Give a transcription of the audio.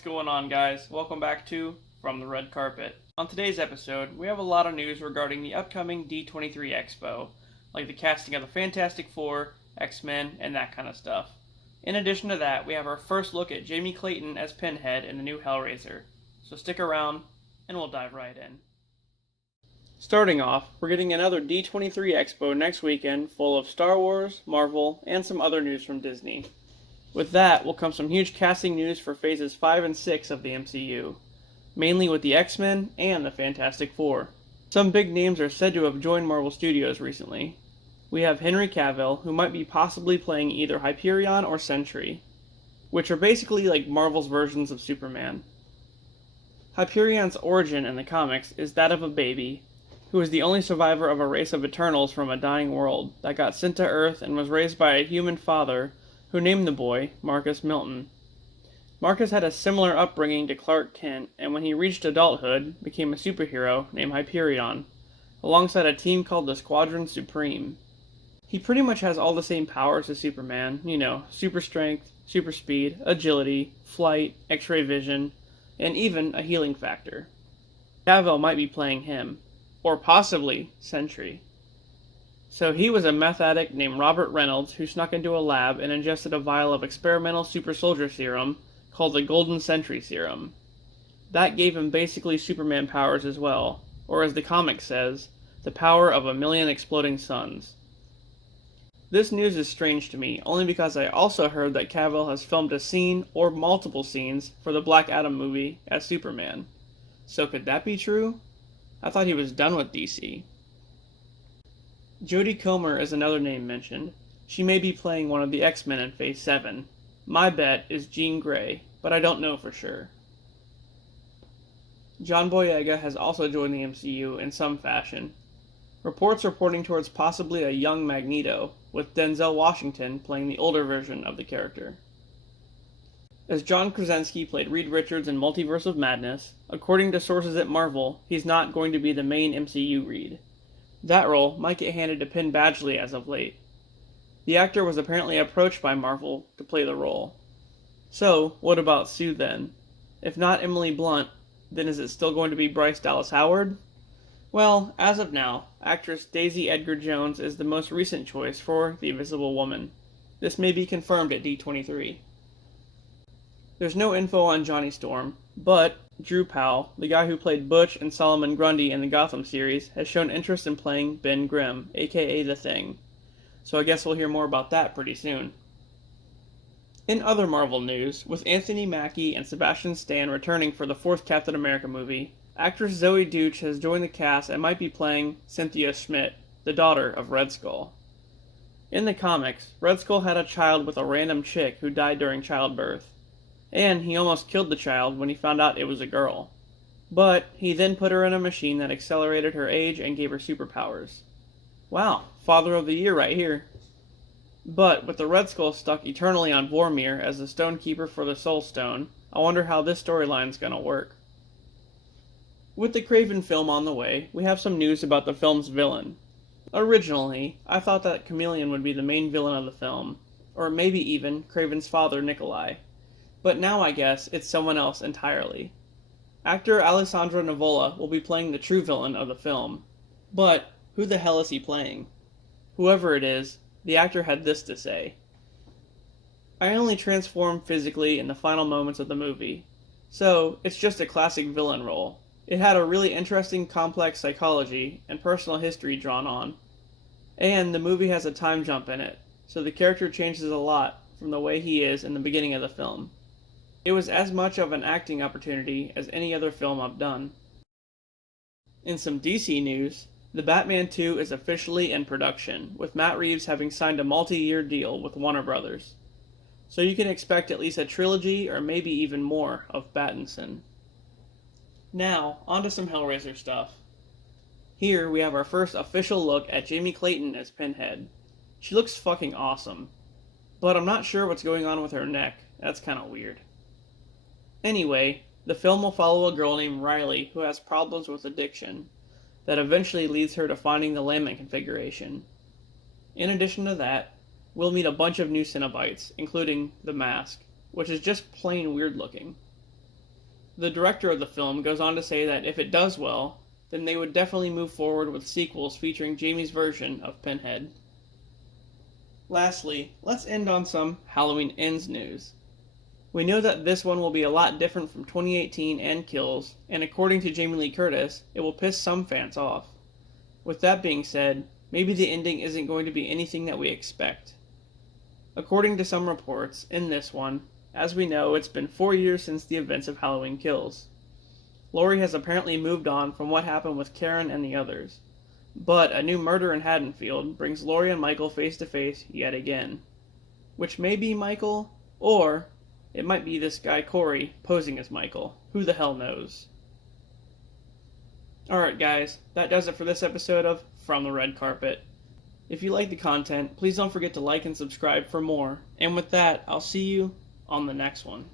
What's going on, guys? Welcome back to From the Red Carpet. On today's episode, we have a lot of news regarding the upcoming D23 Expo, like the casting of the Fantastic Four, X-Men, and that kind of stuff. In addition to that, we have our first look at Jamie Clayton as Pinhead in the new Hellraiser. So stick around, and we'll dive right in. Starting off, we're getting another D23 Expo next weekend full of Star Wars, Marvel, and some other news from Disney. With that will come some huge casting news for phases 5 and 6 of the MCU, mainly with the X-Men and the Fantastic Four. Some big names are said to have joined Marvel Studios recently. We have Henry Cavill, who might be possibly playing either Hyperion or Sentry, which are basically like Marvel's versions of Superman. Hyperion's origin in the comics is that of a baby, who is the only survivor of a race of Eternals from a dying world that got sent to Earth and was raised by a human father who named the boy Marcus Milton. Marcus had a similar upbringing to Clark Kent, and when he reached adulthood, became a superhero named Hyperion, alongside a team called the Squadron Supreme. He pretty much has all the same powers as Superman, super strength, super speed, agility, flight, X-ray vision, and even a healing factor. Cavill might be playing him, or possibly Sentry. So he was a meth addict named Robert Reynolds who snuck into a lab and ingested a vial of experimental super soldier serum called the Golden Sentry Serum. That gave him basically Superman powers as well, or as the comic says, the power of 1,000,000 exploding suns. This news is strange to me, only because I also heard that Cavill has filmed a scene, or multiple scenes, for the Black Adam movie as Superman. So could that be true? I thought he was done with DC. Jodie Comer is another name mentioned. She may be playing one of the X-Men in Phase 7. My bet is Jean Grey, but I don't know for sure. John Boyega has also joined the MCU in some fashion. Reports are pointing towards possibly a young Magneto, with Denzel Washington playing the older version of the character. As John Krasinski played Reed Richards in Multiverse of Madness, according to sources at Marvel, he's not going to be the main MCU Reed. That role might get handed to Penn Badgley as of late. The actor was apparently approached by Marvel to play the role. So, what about Sue then? If not Emily Blunt, then is it still going to be Bryce Dallas Howard? Well, as of now, actress Daisy Edgar Jones is the most recent choice for The Invisible Woman. This may be confirmed at D23. There's no info on Johnny Storm, but Drew Powell, the guy who played Butch and Solomon Grundy in the Gotham series, has shown interest in playing Ben Grimm, aka The Thing. So I guess we'll hear more about that pretty soon. In other Marvel news, with Anthony Mackie and Sebastian Stan returning for the fourth Captain America movie, actress Zoe Douche has joined the cast and might be playing Cynthia Schmidt, the daughter of Red Skull. In the comics, Red Skull had a child with a random chick who died during childbirth. And he almost killed the child when he found out it was a girl. But he then put her in a machine that accelerated her age and gave her superpowers. Wow, Father of the Year right here. But with the Red Skull stuck eternally on Vormir as the Stonekeeper for the Soul Stone, I wonder how this storyline's gonna work. With the Kraven film on the way, we have some news about the film's villain. Originally, I thought that Chameleon would be the main villain of the film, or maybe even Kraven's father Nikolai. But now I guess it's someone else entirely. Actor Alessandro Nivola will be playing the true villain of the film. But who the hell is he playing? Whoever it is, the actor had this to say. I only transformed physically in the final moments of the movie, so it's just a classic villain role. It had a really interesting complex psychology and personal history drawn on. And the movie has a time jump in it, so the character changes a lot from the way he is in the beginning of the film. It was as much of an acting opportunity as any other film I've done. In some DC news, The Batman 2 is officially in production, with Matt Reeves having signed a multi-year deal with Warner Brothers. So you can expect at least a trilogy or maybe even more of Pattinson. Now, onto some Hellraiser stuff. Here we have our first official look at Jamie Clayton as Pinhead. She looks fucking awesome. But I'm not sure what's going on with her neck. That's kinda weird. Anyway, the film will follow a girl named Riley who has problems with addiction, that eventually leads her to finding the Lament configuration. In addition to that, we'll meet a bunch of new Cenobites, including the Mask, which is just plain weird looking. The director of the film goes on to say that if it does well, then they would definitely move forward with sequels featuring Jamie's version of Pinhead. Lastly, let's end on some Halloween Ends news. We know that this one will be a lot different from 2018 and Kills, and according to Jamie Lee Curtis, it will piss some fans off. With that being said, maybe the ending isn't going to be anything that we expect. According to some reports, in this one, as we know, it's been 4 years since the events of Halloween Kills. Laurie has apparently moved on from what happened with Karen and the others, but a new murder in Haddonfield brings Laurie and Michael face to face yet again. Which may be Michael, or it might be this guy Corey posing as Michael. Who the hell knows? Alright guys, that does it for this episode of From the Red Carpet. If you like the content, please don't forget to like and subscribe for more. And with that, I'll see you on the next one.